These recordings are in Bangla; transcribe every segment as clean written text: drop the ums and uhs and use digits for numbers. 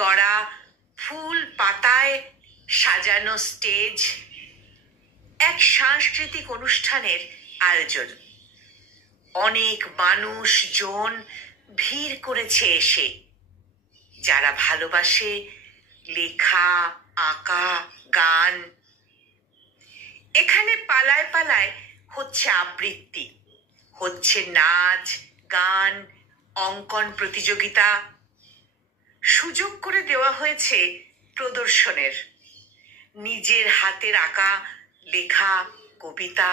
গড়া ফুল পাতায় সাজানো স্টেজ, এক সাংস্কৃতিক অনুষ্ঠানের আয়োজন। অনেক মানুষজন ভিড় করেছে এসে, যারা ভালোবাসে লেখা, আঁকা, গান। এখানে পালায় পালায় হচ্ছে আবৃত্তি, হচ্ছে নাচ, গান, অঙ্কন প্রতিযোগিতা। সুযোগ করে দেওয়া হয়েছে প্রদর্শনের, নিজের হাতের আঁকা লেখা, কবিতা।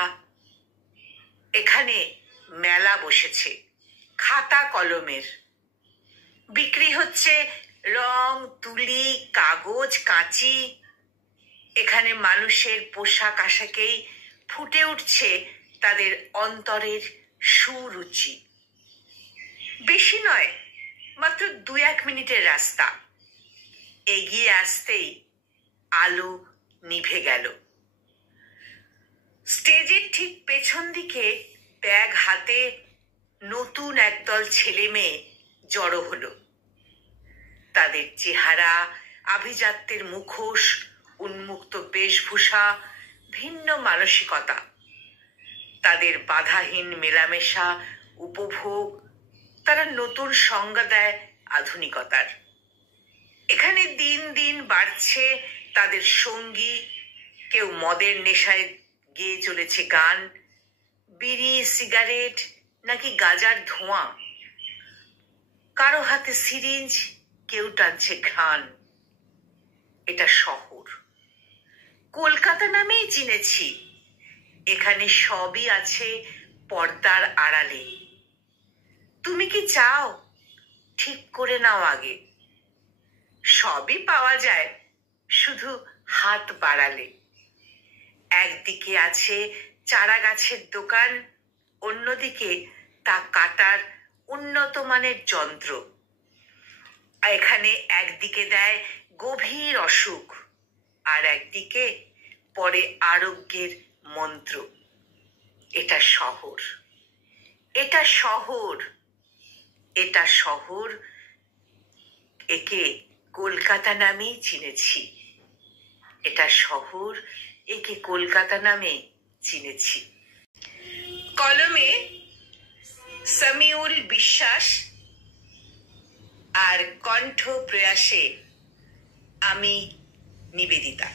এখানে মেলা বসেছে খাতা কলমের, বিক্রি হচ্ছে রং, তুলি, কাগজ, কাঁচি। এখানে মানুষের পোশাক আশাকেই ফুটে উঠছে তাদের অন্তরের সুরুচি। বেশি নয়, মাত্র 2-1 মিনিটের রাস্তা। এগিয়ে আসতেই আলো নিভে গেল। স্টেজের ঠিক পেছন দিকে ব্যাগ হাতে নতুন একদল ছেলে মেয়ে জড়ো হলো। তাদের চেহারা, আভিজাত্যের মুখোশ, উন্মুক্ত বেশভূষা, ভিন্ন মানসিকতা। তাদের বাধাহীন মেলামেশা, উপভোগ, তারা নতুন সংজ্ঞা দেয় আধুনিকতার। এখানে দিন দিন বাড়ছে তাদের সঙ্গী। কেউ মদের নেশায় গেয়ে চলেছে গান, বিড়ি, সিগারেট নাকি গাঁজার ধোঁয়া। কারো হাতে সিরিঞ্জ, কেউ টানছে ঘ্রাণ। এটা শহর, কলকাতা নামেই চিনেছি। এখানে সবই আছে পর্দার আড়ালে। তুমি কি চাও? ঠিক করে নাও আগে। সবই পাওয়া যায় শুধু হাত বাড়ালে। একদিকে আছে চারা গাছের দোকান, অন্যদিকে তা কাটার উন্নত মানের যন্ত্র। এখানে একদিকে দেয় গভীর অসুখ, আর একদিকে পরে আরোগ্যের মন্ত্র। এটা শহর, এটা শহর, এটা শহর। একে কলকাতা নামেই চিনেছি। এটা শহর, একে কলকাতা নামে চিনেছি। কলমে সামিউল বিশ্বাস আর কণ্ঠ প্রয়াসে আমি নিবেদিতা।